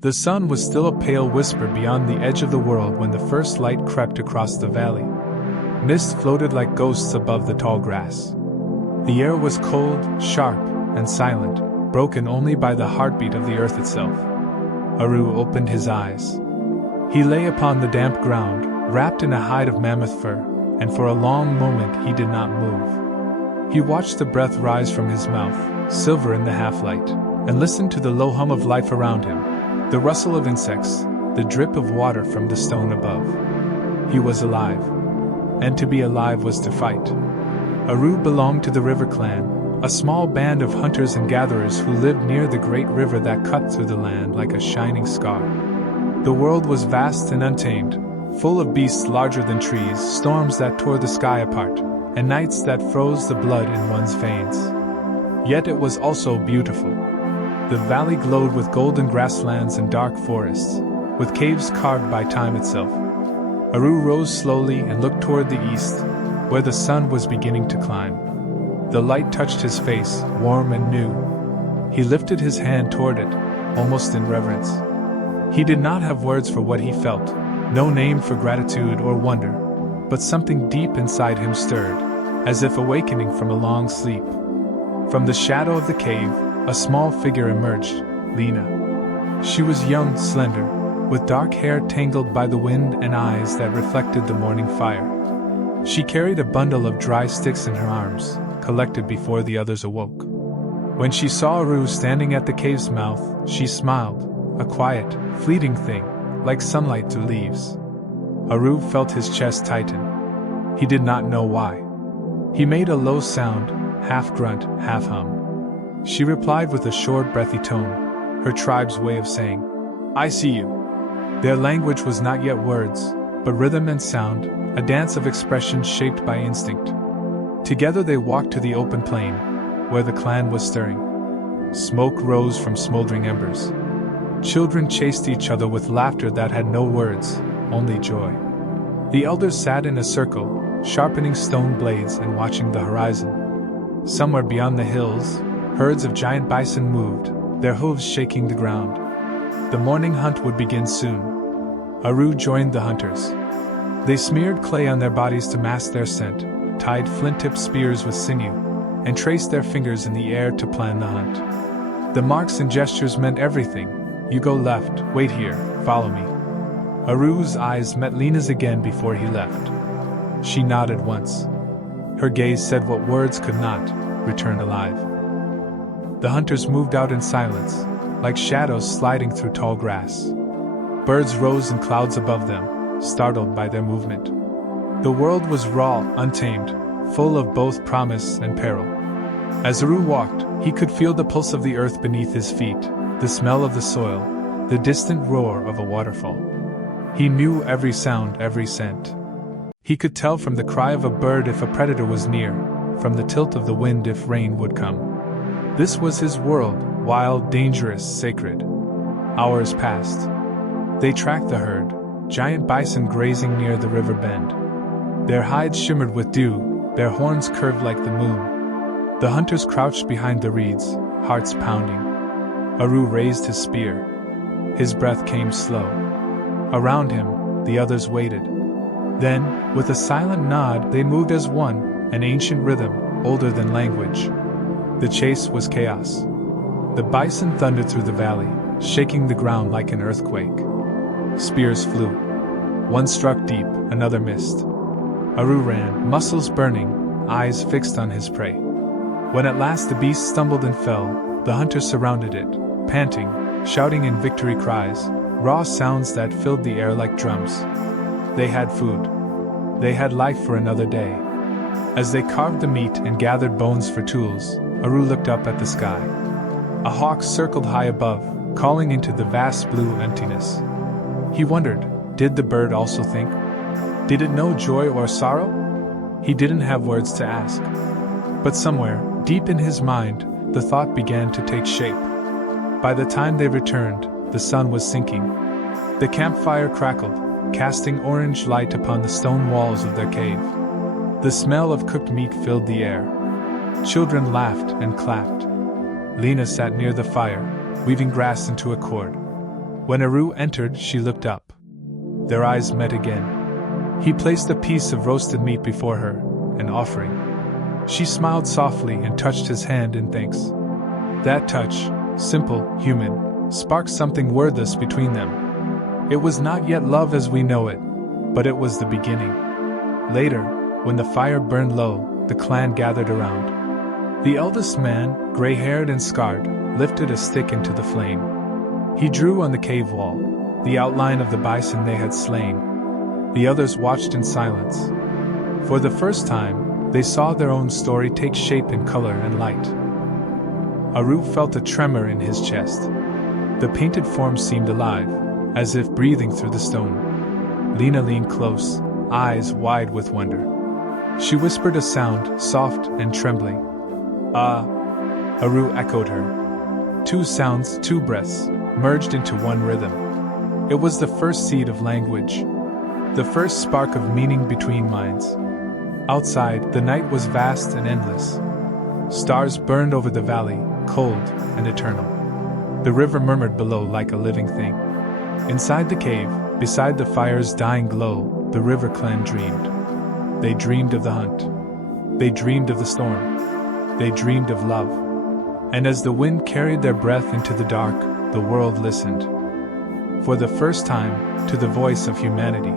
The sun was still a pale whisper beyond the edge of the world when the first light crept across the valley. Mist floated like ghosts above the tall grass. The air was cold, sharp, and silent, broken only by the heartbeat of the earth itself. Aru opened his eyes. He lay upon the damp ground, wrapped in a hide of mammoth fur, and for a long moment he did not move. He watched the breath rise from his mouth, silver in the half-light, and listened to the low hum of life around him, the rustle of insects, the drip of water from the stone above. He was alive. And to be alive was to fight. Aru belonged to the River Clan, a small band of hunters and gatherers who lived near the great river that cut through the land like a shining scar. The world was vast and untamed, full of beasts larger than trees, storms that tore the sky apart, and nights that froze the blood in one's veins. Yet it was also beautiful. The valley glowed with golden grasslands and dark forests, with caves carved by time itself. Aru rose slowly and looked toward the east, where the sun was beginning to climb. The light touched his face, warm and new. He lifted his hand toward it, almost in reverence. He did not have words for what he felt, no name for gratitude or wonder, but something deep inside him stirred, as if awakening from a long sleep. From the shadow of the cave, a small figure emerged, Lina. She was young, slender, with dark hair tangled by the wind and eyes that reflected the morning fire. She carried a bundle of dry sticks in her arms, collected before the others awoke. When she saw Aru standing at the cave's mouth, she smiled, a quiet, fleeting thing, like sunlight to leaves. Aru felt his chest tighten. He did not know why. He made a low sound, half grunt, half hum. She replied with a short, breathy tone, her tribe's way of saying, "I see you." Their language was not yet words, but rhythm and sound, a dance of expression shaped by instinct. Together they walked to the open plain, where the clan was stirring. Smoke rose from smoldering embers. Children chased each other with laughter that had no words, only joy. The elders sat in a circle, sharpening stone blades and watching the horizon. Somewhere beyond the hills, herds of giant bison moved, their hooves shaking the ground. The morning hunt would begin soon. Aru joined the hunters. They smeared clay on their bodies to mask their scent, tied flint-tipped spears with sinew, and traced their fingers in the air to plan the hunt. The marks and gestures meant everything. You go left, wait here, follow me. Aru's eyes met Lina's again before he left. She nodded once. Her gaze said what words could not: return alive. The hunters moved out in silence, like shadows sliding through tall grass. Birds rose in clouds above them, startled by their movement. The world was raw, untamed, full of both promise and peril. As Aru walked, he could feel the pulse of the earth beneath his feet, the smell of the soil, the distant roar of a waterfall. He knew every sound, every scent. He could tell from the cry of a bird if a predator was near, from the tilt of the wind if rain would come. This was his world, wild, dangerous, sacred. Hours passed. They tracked the herd, giant bison grazing near the river bend. Their hides shimmered with dew, their horns curved like the moon. The hunters crouched behind the reeds, hearts pounding. Aru raised his spear. His breath came slow. Around him, the others waited. Then, with a silent nod, they moved as one, an ancient rhythm, older than language. The chase was chaos. The bison thundered through the valley, shaking the ground like an earthquake. Spears flew. One struck deep, another missed. Aru ran, muscles burning, eyes fixed on his prey. When at last the beast stumbled and fell, the hunters surrounded it, panting, shouting in victory cries, raw sounds that filled the air like drums. They had food. They had life for another day. As they carved the meat and gathered bones for tools, Aru looked up at the sky. A hawk circled high above, calling into the vast blue emptiness. He wondered, did the bird also think? Did it know joy or sorrow? He didn't have words to ask. But somewhere, deep in his mind, the thought began to take shape. By the time they returned, the sun was sinking. The campfire crackled, casting orange light upon the stone walls of their cave. The smell of cooked meat filled the air. Children laughed and clapped. Lina sat near the fire, weaving grass into a cord. When Aru entered, she looked up. Their eyes met again. He placed a piece of roasted meat before her, an offering. She smiled softly and touched his hand in thanks. That touch, simple, human, sparked something wordless between them. It was not yet love as we know it, but it was the beginning. Later, when the fire burned low, the clan gathered around. The eldest man, gray-haired and scarred, lifted a stick into the flame. He drew on the cave wall the outline of the bison they had slain. The others watched in silence. For the first time, they saw their own story take shape in color and light. Aru felt a tremor in his chest. The painted form seemed alive, as if breathing through the stone. Lina leaned close, eyes wide with wonder. She whispered a sound, soft and trembling. Ah! Aru echoed her. Two sounds, two breaths, merged into one rhythm. It was the first seed of language. The first spark of meaning between minds. Outside, the night was vast and endless. Stars burned over the valley, cold and eternal. The river murmured below like a living thing. Inside the cave, beside the fire's dying glow, the river clan dreamed. They dreamed of the hunt. They dreamed of the storm. They dreamed of love. And as the wind carried their breath into the dark, the world listened. For the first time, to the voice of humanity.